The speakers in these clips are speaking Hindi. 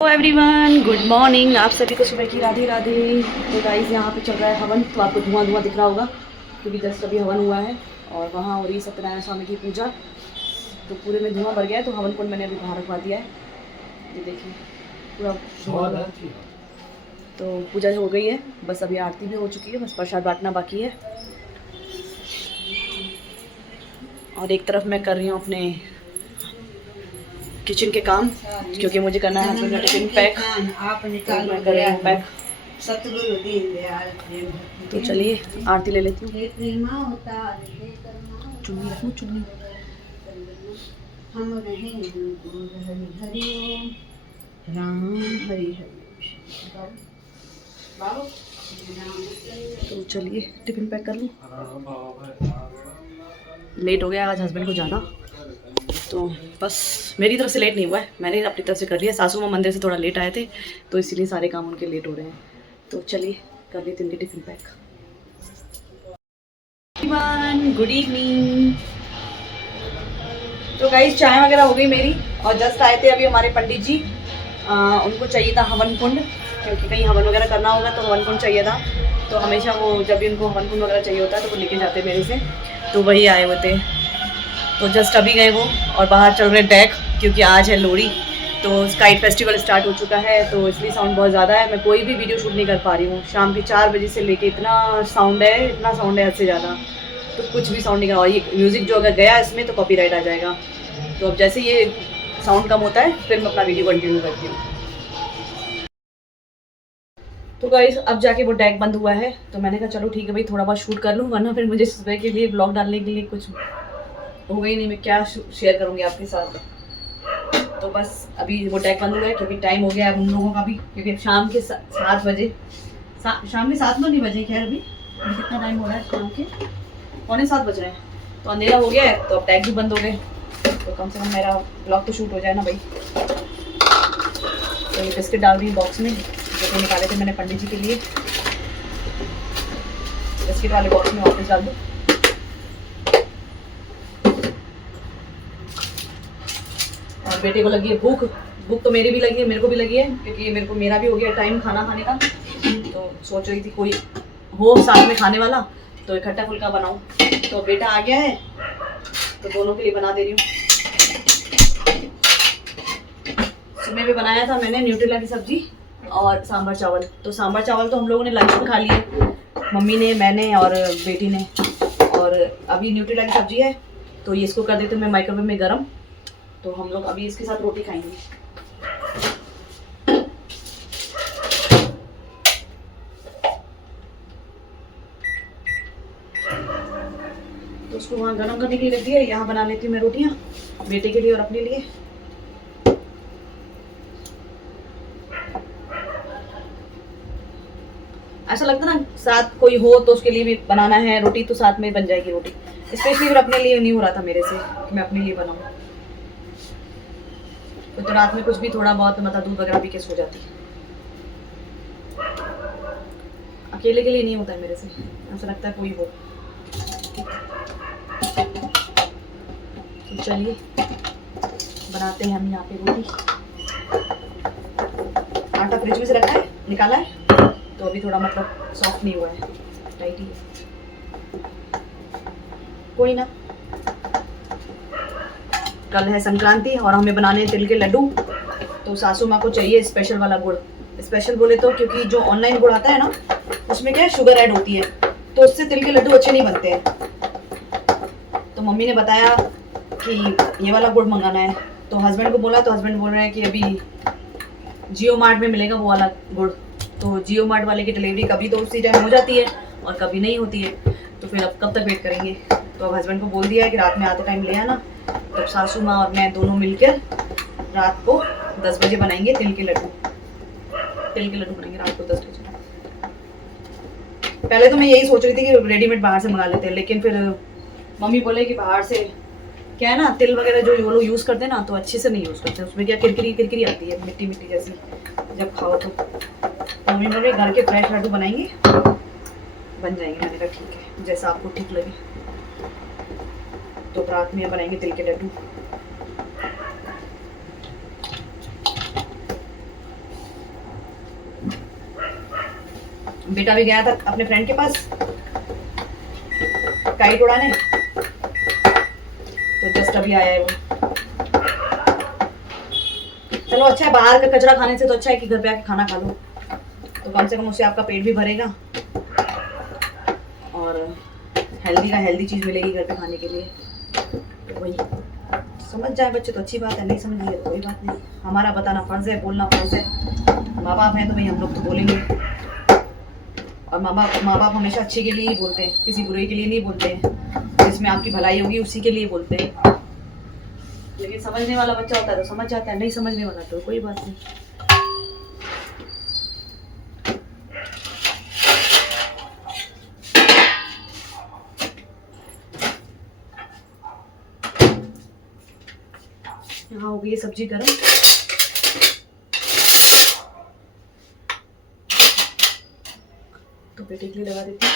Hello everyone, good morning. आप सभी को सुबह की राधे राधे। तो गाइस यहाँ पे चल रहा है हवन, तो आपको धुआं धुआं दिख रहा होगा क्योंकि जस्ट अभी हवन हुआ है और वहाँ हो रही है सत्यनारायण स्वामी की पूजा। तो पूरे में धुआं भर गया है, तो हवन कुंड मैंने अभी बाहर रखवा दिया है। ये देखिए पूरा धुआं। तो पूजा हो गई है, बस अभी आरती भी हो चुकी है, बस प्रसाद बांटना बाकी है। और एक तरफ मैं कर रही हूँ अपने किचन के काम, क्योंकि मुझे करना है हस्बैंड का टिफिन पैक। तो मैं कर रही हूँ पैक। तो चलिए आरती ले लेती हूँ। चुन्नी रखूँ, चुन्नी। राम हरि हरि। तो चलिए टिफिन पैक कर लूँ। लेट हो गया आज हस्बैंड को ज़्यादा, तो बस मेरी तरफ से लेट नहीं हुआ है, मैंने अपनी तरफ से कर लिया। सासू माँ मंदिर से थोड़ा लेट आए थे, तो इसीलिए सारे काम उनके लेट हो रहे हैं। तो चलिए कर लेते उनके टिफिन पैक। Good evening. तो गाइस चाय वगैरह हो गई मेरी, और जस्ट आए थे अभी हमारे पंडित जी। उनको चाहिए था हवन कुंड, क्योंकि कहीं हवन वगैरह करना होगा तो हवन कुंड चाहिए था। तो हमेशा वो जब भी उनको हवन कुंड वगैरह चाहिए होता है तो वो लेके जाते मेरे से, तो वही आए हुए थे। तो जस्ट अभी गए वो, और बाहर चल रहे डेक, क्योंकि आज है लोहड़ी। तो काइट फेस्टिवल स्टार्ट हो चुका है, तो इसलिए साउंड बहुत ज़्यादा है। मैं कोई भी वीडियो शूट नहीं कर पा रही हूँ। शाम के 4 बजे से लेके इतना साउंड है, इतना साउंड है हद से ज़्यादा, तो कुछ भी साउंड नहीं कर। और ये म्यूज़िक जो अगर गया इसमें तो कॉपीराइट आ जाएगा। तो अब जैसे ये साउंड कम होता है फिर मैं अपना वीडियो कंटिन्यू करती हूँ। तो गाइस अब जाके वो डेक बंद हुआ है, तो मैंने कहा चलो ठीक है भाई, थोड़ा बहुत शूट कर लूँ, वरना फिर मुझे सुबह के लिए ब्लॉग डालने के लिए कुछ हो गई नहीं। मैं क्या शेयर करूँगी आपके साथ। तो बस अभी वो डेक बंद हुआ है, क्योंकि टाइम हो गया है उन लोगों का भी, क्योंकि शाम के 7 बजे, शाम के 7 तो नहीं बजे, खैर अभी कितना टाइम हो रहा है, शाम के 6:45 बज रहे हैं। तो अंधेरा हो गया है, तो अब डेक भी बंद हो गए, तो कम से कम मेरा ब्लॉग तो शूट हो जाए ना भाई। तो ये बिस्किट डाल रही हूँ बॉक्स में, जो कि निकाले थे मैंने पंडित जी के लिए। बिस्किट वाले बॉक्स में वापस डाल दूँ। और बेटे को लगी है भूख। भूख तो मेरी भी लगी है, मेरे को भी लगी है, क्योंकि मेरा भी हो गया टाइम खाना खाने का। तो सोच रही थी कोई हो साथ में खाने वाला, तो इकट्ठा फुल्का बनाऊं। तो बेटा आ गया है, तो दोनों के लिए बना दे रही हूँ। सुबह में बनाया था मैंने न्यूट्रेला की सब्जी और सांभर चावल। तो सांभर चावल तो हम लोगों ने लंच में खा लिए, मम्मी ने, मैंने और बेटी ने। और अभी न्यूट्रेला की सब्जी है, तो ये इसको कर देते मैं माइक्रोवेव में गर्म। तो हम लोग अभी इसके साथ रोटी खाएंगे। तो उसको वहाँ गर्म करने के लिए रख दिया, यहाँ बना लेती हूँ मैं रोटियाँ बेटे के लिए और अपने लिए। ऐसा लगता है ना साथ कोई हो तो उसके लिए भी बनाना है रोटी, तो साथ में बन जाएगी रोटी। स्पेशली फिर अपने लिए नहीं हो रहा था मेरे से कि मैं अपने लिए बनाऊँ। तो रात में कुछ भी थोड़ा बहुत मतलब दूध वगैरह पी के सो जाती। अकेले के लिए नहीं होता है मेरे से, ऐसा लगता है कोई हो। तो चलिए बनाते हैं हम यहाँ पे रोटी। आटा फ्रिज में से रखा है, निकाला है, तो अभी थोड़ा मतलब सॉफ्ट नहीं हुआ है, टाइट ही है। कोई ना, कल है संक्रांति और हमें बनाने हैं तिल के लड्डू। तो सासू माँ को चाहिए स्पेशल वाला गुड़। स्पेशल बोले तो क्योंकि जो ऑनलाइन गुड़ आता है ना, उसमें क्या है शुगर ऐड होती है, तो उससे तिल के लड्डू अच्छे नहीं बनते हैं। तो मम्मी ने बताया कि ये वाला गुड़ मंगाना है, तो हस्बैंड को बोला, तो हस्बैंड बोल रहे हैं कि अभी जियो मार्ट में मिलेगा वो वाला गुड़। तो जियो मार्ट वाले की डिलीवरी कभी तो उसी टाइम हो जाती है और कभी नहीं होती है, तो फिर अब कब तक वेट करेंगे। तो अब हस्बैंड को बोल दिया है कि रात में आते टाइम ले आना। तब सासू माँ और मैं दोनों मिलकर रात को 10 बजे बनाएंगे तिल के लड्डू। तिल के लड्डू बनाएंगे रात को 10 बजे। पहले तो मैं यही सोच रही थी कि रेडीमेड बाहर से मंगा लेते हैं, लेकिन फिर मम्मी बोले कि बाहर से क्या है ना, तिल वगैरह जो वो लोग यूज़ करते हैं ना, तो अच्छे से नहीं यूज़ करते, उसमें क्या किरकिरी किरकिरी आती है, मिट्टी मिट्टी जैसी जब खाओ तो। मम्मी बोले घर के फ्रेश लड्डू बनाएंगे, बन जाएंगे। मैंने कहा ठीक है, जैसा आपको ठीक लगे। तो रात में बनाएंगे तिल के लड्डू। बेटा भी गया था अपने फ्रेंड के पास काइट उड़ाने, तो जस्ट अभी आया है वो। चलो अच्छा है, बाहर का कचरा खाने से तो अच्छा है कि घर पे आके खाना खा लो, तो कम से कम उससे आपका पेट भी भरेगा और हेल्दी का हेल्दी चीज़ मिलेगी घर पे खाने के लिए। तो वही समझ जाए बच्चे तो अच्छी बात है, नहीं समझ लिए तो कोई बात नहीं। हमारा बताना फ़र्ज़ है, बोलना फ़र्ज़ है। माँ बाप हैं तो भाई हम लोग तो बोलेंगे, और माँ बाप हमेशा अच्छे के लिए ही बोलते हैं, किसी बुरे के लिए नहीं बोलते हैं। जिसमें आपकी भलाई होगी उसी के लिए बोलते हैं। लेकिन समझने वाला बच्चा होता है तो समझ जाता है, नहीं समझने वाला तो कोई बात नहीं। यहाँ हो गई सब्जी गर्म, तो बेटे के लिए लगा देती हूँ।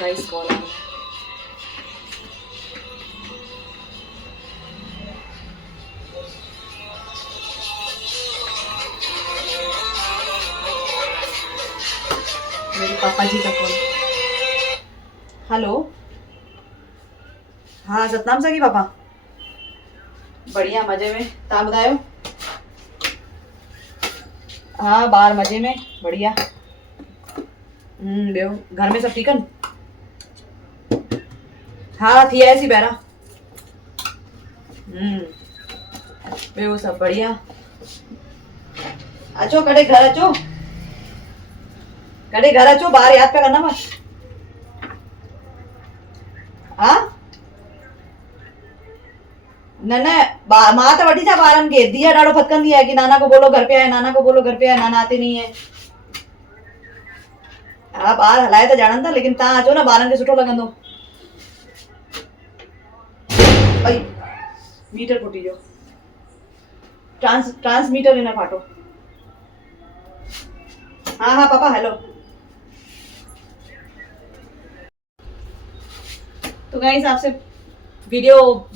गाइस कॉल आ रहा है। मेरे पापा जी का कॉल। हेलो, हाँ सतनाम सा की पापा, बढ़िया मजे में, तव्हां ॿुधायो? हाँ ॿार मजे में, बढ़िया। ॿियो घर में सब ठीक आहिनि? हाँ थी आयसीं ॿाहिरां। ॿियो सब बढ़िया। अचो कॾहिं घर अचो, कॾहिं घर अचो, ॿार यादि पिया कंदव। हाँ न न, मां त वठी छा ॿारनि खे, धीअ ॾाढो फतकंदी आहे कि नाना को बोलो घर पे आए, नाना को बोलो घर पे आए, नाना आते नहीं है। हाँ ॿार हलाए त ॼाणनि था, लेकिन तव्हां अचो न, ॿारनि खे सुठो लॻंदो। अई मीटर फुटी वियो, ट्रांसमीटर इन फाटो। हाँ हाँ पापा हेलो। तो गाइस आपसे वीडियो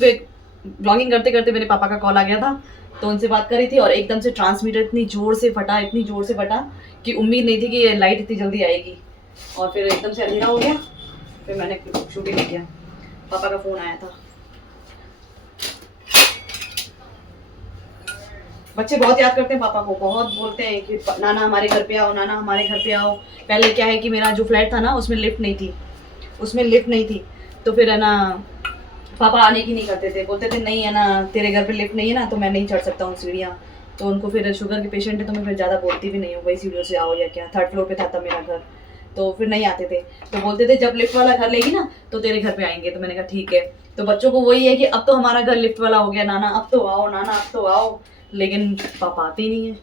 ब्लॉगिंग करते करते मेरे पापा का कॉल आ गया था, तो उनसे बात करी थी और एकदम से ट्रांसमीटर इतनी ज़ोर से फटा, इतनी ज़ोर से फटा कि उम्मीद नहीं थी कि ये लाइट इतनी जल्दी आएगी, और फिर एकदम से अंधेरा हो गया। फिर मैंने शूटिंग किया, पापा का फ़ोन आया था। बच्चे बहुत याद करते हैं पापा को, बहुत बोलते हैं कि नाना हमारे घर पे आओ, नाना हमारे घर पे आओ। पहले क्या है कि मेरा जो फ्लैट था ना उसमें लिफ्ट नहीं थी, तो फिर है ना पापा आने की नहीं करते थे, बोलते थे नहीं है ना तेरे घर पे लिफ्ट नहीं है ना तो मैं नहीं चढ़ सकता हूँ सीढ़ियाँ। तो उनको फिर शुगर के पेशेंट है तो मैं फिर ज़्यादा बोलती भी नहीं हूँ, वही सीढ़ियों से आओ या क्या। 3rd फ्लोर पे था तब मेरा घर, तो फिर नहीं आते थे, तो बोलते थे जब लिफ्ट वाला घर लेगी ना तो तेरे घर पे आएंगे। तो मैंने कहा ठीक है। तो बच्चों को वही है कि अब तो हमारा घर लिफ्ट वाला हो गया, नाना अब तो आओ, नाना अब तो आओ, लेकिन पापा आते ही नहीं है।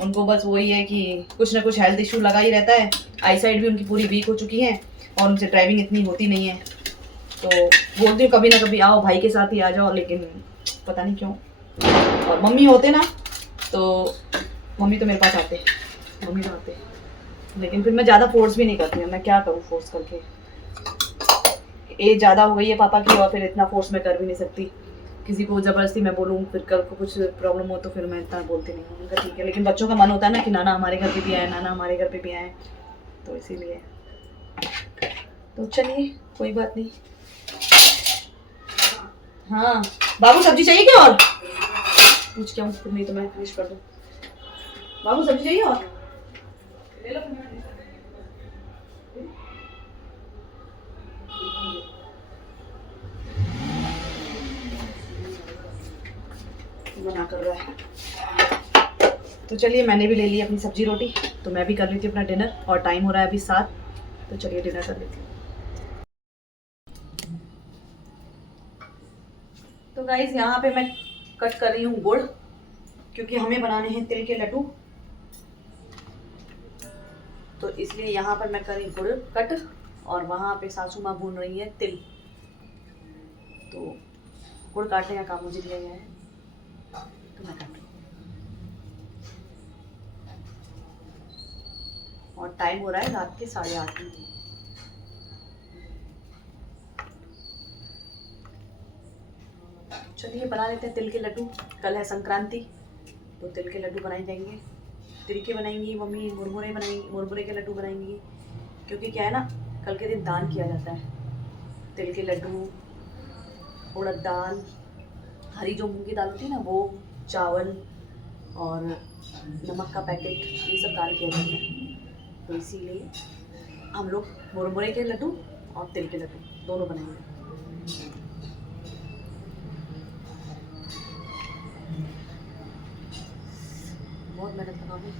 उनको बस वही है कि कुछ ना कुछ हेल्थ इशू लगा ही रहता है, आई साइड भी उनकी पूरी वीक हो चुकी है और उनसे ड्राइविंग इतनी होती नहीं है। तो बोलती हूँ कभी ना कभी आओ, भाई के साथ ही आ जाओ, लेकिन पता नहीं क्यों। और मम्मी होते ना तो मम्मी तो मेरे पास आते, मम्मी तो आते, लेकिन फिर मैं ज़्यादा फोर्स भी नहीं करती हूँ, मैं क्या करूँ फोर्स करके। एज ज़्यादा हो गई है पापा की और फिर इतना फोर्स मैं कर भी नहीं सकती। किसी को ज़बरदस्ती मैं बोलूँ फिर कल को कुछ प्रॉब्लम हो तो फिर मैं इतना बोलती नहीं हूँ। उनका ठीक है, लेकिन बच्चों का मन होता है ना कि नाना हमारे घर पे भी आए, नाना हमारे घर पे भी आए, तो इसीलिए। तो चलिए कोई बात नहीं। हाँ बाबू सब्जी चाहिए क्या और पूछ क्या हूँ, फिर नहीं तो मैं फिनिश कर दूँ। बाबू सब्जी चाहिए और ले लो। मना कर रहा है। तो चलिए मैंने भी ले ली अपनी सब्जी रोटी, तो मैं भी कर लेती हूँ अपना डिनर, और टाइम हो रहा है अभी 7, तो चलिए डिनर कर लेती हूँ। तो गाइस यहाँ पे मैं कट कर रही हूँ गुड़, क्योंकि हमें बनाने हैं तिल के लड्डू, तो इसलिए यहाँ पर मैं कर रही गुड़ कट, और वहाँ पे सासू माँ भून रही है तिल। तो गुड़ काटने का काम मुझे दिया गया है, तो मैं काट रही हूँ। और टाइम हो रहा है रात के 8:30। चलिए बना लेते हैं तिल के लड्डू, कल है संक्रांति, तो तिल के लड्डू बनाए जाएंगे। तिल के बनाएंगी मम्मी, मुरमुरे बनाएंगी, मुरमुरे के लड्डू बनाएंगी, क्योंकि क्या है ना, कल के दिन दान किया जाता है। तिल के लड्डू, उड़द दाल, हरी जो मूंग की दाल होती है ना वो, चावल और नमक का पैकेट, ये सब दान किया जाता है। तो इसीलिए हम लोग मुरमुरे के लड्डू और तिल के लड्डू दोनों बनाएंगे। बहुत मेहनत लगा मैं,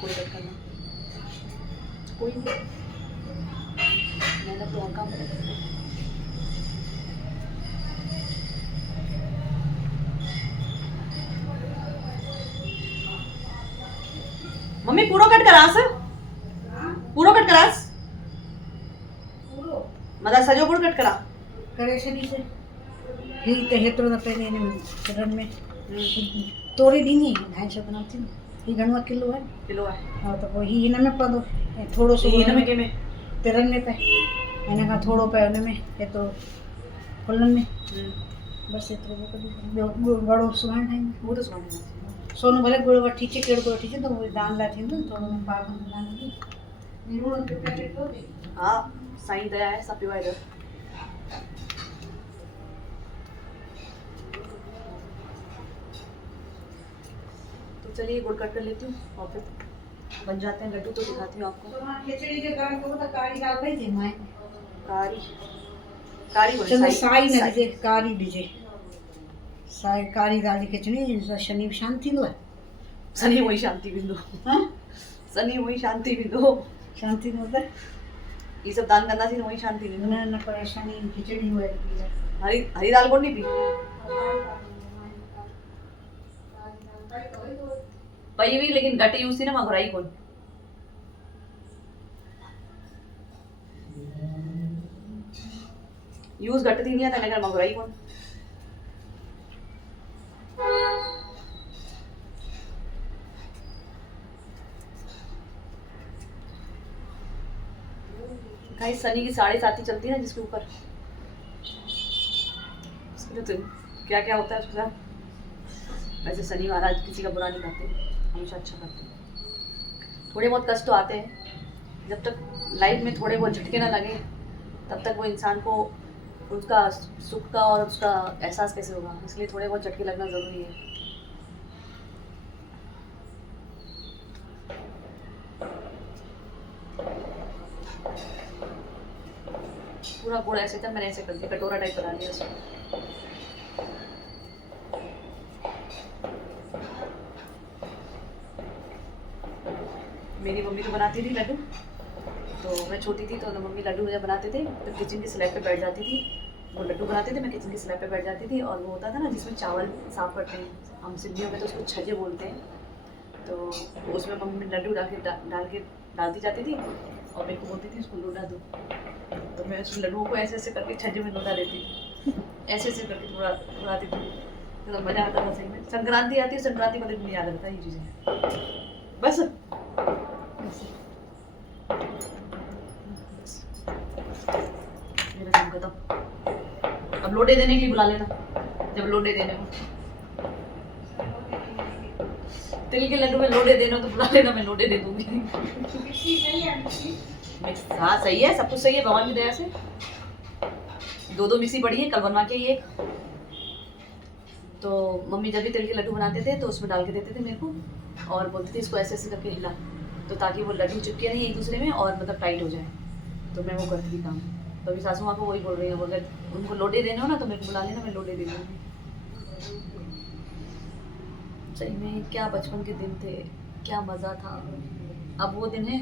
कोई बात करना, कोई नहीं, मेहनत तो और काम है। मम्मी पूरा कट करास, पूरा कट करास, मतलब सजो पूरा कट करा करे शनी से ही ते हेतरो न पहले ने रन में तोड़ी दी नहीं 250 बनाती न ही घणवा किलो है हां तो ही इन में पदो थोड़ो सो इन में के में तेरन में पे मैंने कहा थोड़ो पे उन में ये तो फुलन में बस इतरो वो कभी बड़ो सुहान है वो तो सुहान सोनू भले गुड़ वठी चे केड़ को ठीक है तो वो दान ला थी तो थोड़ो पाक दान दी नीरो के पैकेट हो गई। हां साईं दया है सब पीवा इधर। तो चलिए गुड़ कट कर लेती हूँ और फिर बन जाते हैं लड्डू, तो दिखाती हूँ आपको। खिचड़ी के गान को तो कारी दाल भाई थी मां कारी कारी बोले चलो साई न दीजिए कारी दीजिए साई कारी दाल की खिचड़ी शनि शांति दो है सनी वही शांति बिंदु, हां सनी वही शांति बिंदु, शांति होता ये सब दान करना थी वही शांति बिंदु। न न परेशानी खिचड़ी हुए हरी हरी दाल कौन नहीं पी पई हुई, लेकिन गटी यूज थी ना मां घुराई कौन। यूज घट थी नहीं था लेकिन मां घुराई कौन। गाइस सनी की 7:30 चलती है ना जिसके ऊपर, तो क्या क्या होता है उसके साथ। वैसे शनि महाराज किसी का बुरा नहीं करते, हमेशा अच्छा करते हैं। थोड़े बहुत कष्ट तो आते हैं, जब तक लाइफ में थोड़े बहुत झटके ना लगे तब तक वो इंसान को उसका सुख का और उसका एहसास कैसे होगा, इसलिए थोड़े बहुत झटके लगना ज़रूरी है। पूरा गुड़ ऐसे था, मैंने ऐसे कर दिया, कटोरा टाइप बना दिया उसको। मेरी मम्मी तो बनाती थी लड्डू, तो मैं छोटी थी तो मम्मी लड्डू जब बनाते थे तो किचन की स्लैब पे बैठ जाती थी, वो लड्डू बनाते थे, मैं किचन की स्लैब पे बैठ जाती थी। और वो होता था ना जिसमें चावल साफ करते हैं, हम सिंधियों में तो उसको छज्जे बोलते हैं, तो उसमें मम्मी लड्डू डालती जाती थी और मेरे को बोलती थी उसको लौटा दो, तो मैं उस लड्डुओं को ऐसे ऐसे करके छज्जे में लौटा देती थी, ऐसे ऐसे करके थोड़ा उड़ाती थी, तो मज़ा आता था सही में। संक्रांति आती है, संक्रांति वाले दिन याद रहता है ये चीज़ें। बस मेरा काम खत्म। अब लोटे देने के लिए बुला लेना, जब लोटे देने हो, तिल के लड्डू में लोटे देना तो बुला लेना, मैं लोटे दे दूंगी। हाँ सही है, सब कुछ सही है भगवान की दया से। 2 मिक्सी पड़ी है, कल बनवा के ये। तो मम्मी जब भी तिल के लड्डू बनाते थे तो उसमें डाल के देते थे मेरे को, और बोलते थे इसको ऐसे ऐसे करके हिला, तो ताकि वो लड्डू चिपके नहीं एक दूसरे में और मतलब टाइट हो जाए, तो मैं वो करती थी काम। तो अभी सासू माँ को वही बोल रही है, अगर उनको लोटे देने हो ना तो मेरे को बुला लेना, मैं लोटे दे दूँगी। सही में क्या बचपन के दिन थे, क्या मज़ा था। अब वो दिन है,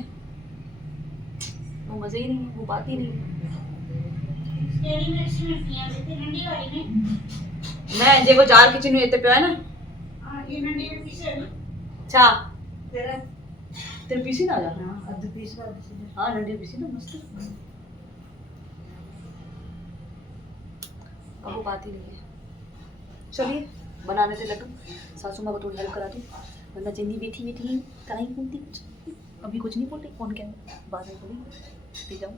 वो मज़े ही नहीं, वो बात ही नहीं। मैं जेको 4 किचन में इतने पे है ना, अच्छा तेरे पीसी ना जा। हाँ नंडी पीसी ना मस्त। अब वो बात ही नहीं है। चलिए बनाने थे लड्डू, सासू माँ को थोड़ी हेल्प करा दूँ, वरना चंदी बैठी बैठी कराई बोलती कुछ, अभी कुछ नहीं बोल रही, कौन क्या बाद में बोली पी जाऊँ।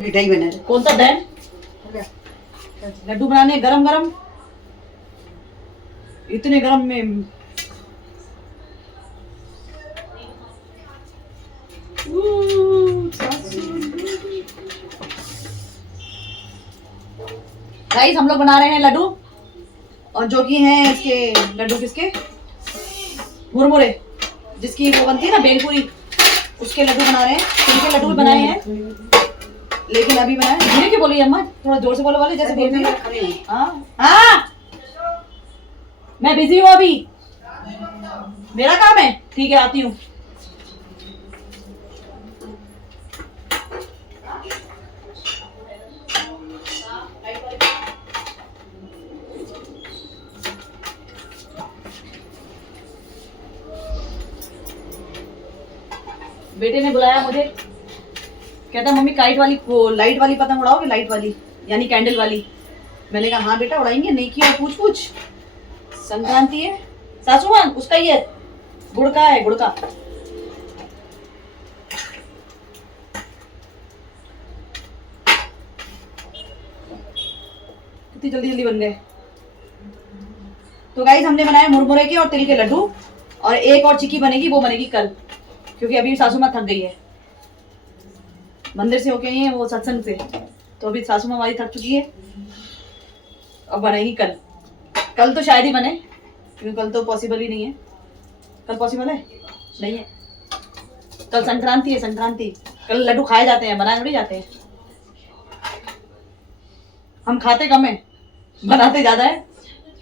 मिठाई बना दे। कौन सा डैम लड्डू बनाने गरम गरम, इतने गरम में गाइस हम लोग बना रहे हैं लड्डू, और जो कि हैं इसके लड्डू किसके, मुरमुरे, जिसकी वो बनती है ना बेलपूरी, उसके लड्डू बना रहे हैं। तिल के लड्डू भी बनाए हैं, लेकिन अभी बनाए धीरे क्यों बोली अम्मा, थोड़ा जोर से बोलो वाले जैसे बोलती है। हाँ हाँ मैं बिजी हूँ अभी, मेरा काम है। ठीक है आती हूँ। बेटे ने बुलाया मुझे, कहता मम्मी काइट वाली, वो लाइट वाली पतंग उड़ाओगे, लाइट वाली यानी कैंडल वाली। मैंने कहा हाँ बेटा उड़ाएंगे, नहीं किया पूछ। संक्रांति है सासू मां, उसका ही है, गुड़ का है, गुड़ का। कितनी जल्दी जल्दी बन गए। तो गाइस हमने बनाए मुरमुरे के और तिल के लड्डू, और एक और चिक्की बनेगी, वो बनेगी कल, क्योंकि अभी सासू माँ थक गई है, मंदिर से होके आई है वो सत्संग से, तो अभी सासू माँ हमारी थक चुकी है। अब बनेगी कल। कल तो शायद ही बने, क्योंकि कल तो पॉसिबल ही नहीं है। कल पॉसिबल है नहीं है, कल संक्रांति है, संक्रांति। कल लड्डू खाए जाते हैं, बनाए थोड़ी जाते हैं। हम खाते कम है, बनाते ज्यादा है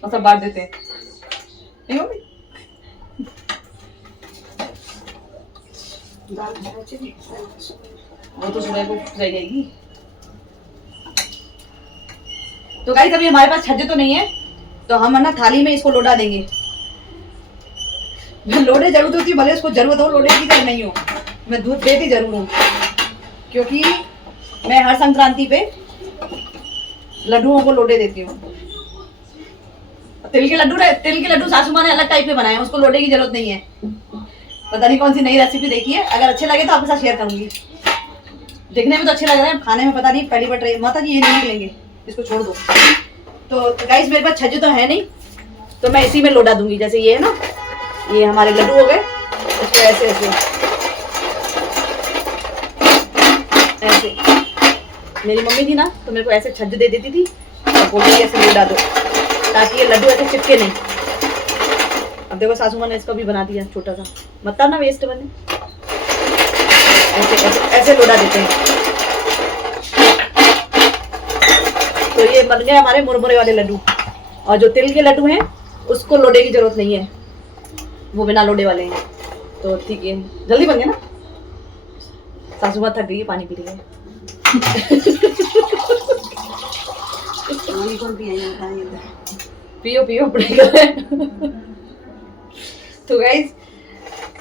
और सब बांट देते हैं, नहीं मम्मी? वो तो सुबह को रह जाएगी। तो गाइस अभी हमारे पास छज्जे तो नहीं है, तो हम है ना थाली में इसको लोडा देंगे। लोडे जरूरत होती है, भले उसको जरूरत हो लोडे की, नहीं हो मैं दूध देती जरूर हूँ, क्योंकि मैं हर संक्रांति पे लड्डुओं को लोडे देती हूँ। तिल के लड्डू सासू माँ ने अलग टाइप के बनाए हैं, उसको लोडे की जरूरत नहीं है। पता नहीं कौन सी नई रेसिपी देखी है, अगर अच्छे लगे तो आपके साथ शेयर करूंगी। देखने में तो अच्छे लग रहे हैं, खाने में पता नहीं, पहली बार ट्राई। माता जी ये नहीं निकलेंगे, इसको छोड़ दो। तो गाइस मेरे पास छज्जे तो है नहीं, तो मैं इसी में लोडा दूंगी। जैसे ये है ना, ये हमारे लड्डू हो गए, इसको ऐसे ऐसे ऐसे। मेरी मम्मी थी ना, तो मेरे को ऐसे छज्जे दे देती थी और बोलती थी ऐसे लोडा दो, ताकि ये लड्डू ऐसे चिपके नहीं। अब देखो सासू माँ ने इसको भी बना दिया छोटा सा, मत ना वेस्ट बने। ऐसे ऐसे ऐसे लोडा देते हैं। तो ये बन गए हमारे मुरमुरे वाले लड्डू। और जो तिल के लड्डू हैं उसको लोडे की जरूरत नहीं है, वो बिना लोडे वाले हैं। तो ठीक है, जल्दी बन गए ना। सासू माँ थक गई है, पानी पी रही है। पियो पियो पड़ेगा। तो गाइस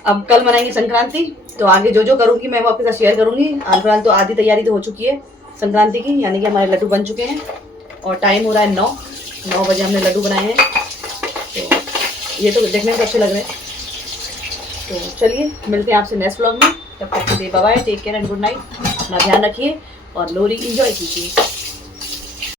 अब कल मनाएंगे संक्रांति, तो आगे जो जो करूंगी मैं वो आपके साथ शेयर करूंगी। फिलहाल तो आधी तैयारी तो हो चुकी है संक्रांति की, यानी कि हमारे लड्डू बन चुके हैं और टाइम हो रहा है 9 बजे हमने लड्डू बनाए हैं। तो ये तो देखने में तो अच्छे लग रहे हैं। तो चलिए मिलते हैं आपसे नेक्स्ट व्लॉग में, तब तक के लिए bye bye, take care and good night. अपना ध्यान रखिए और लोहड़ी एंजॉय कीजिए।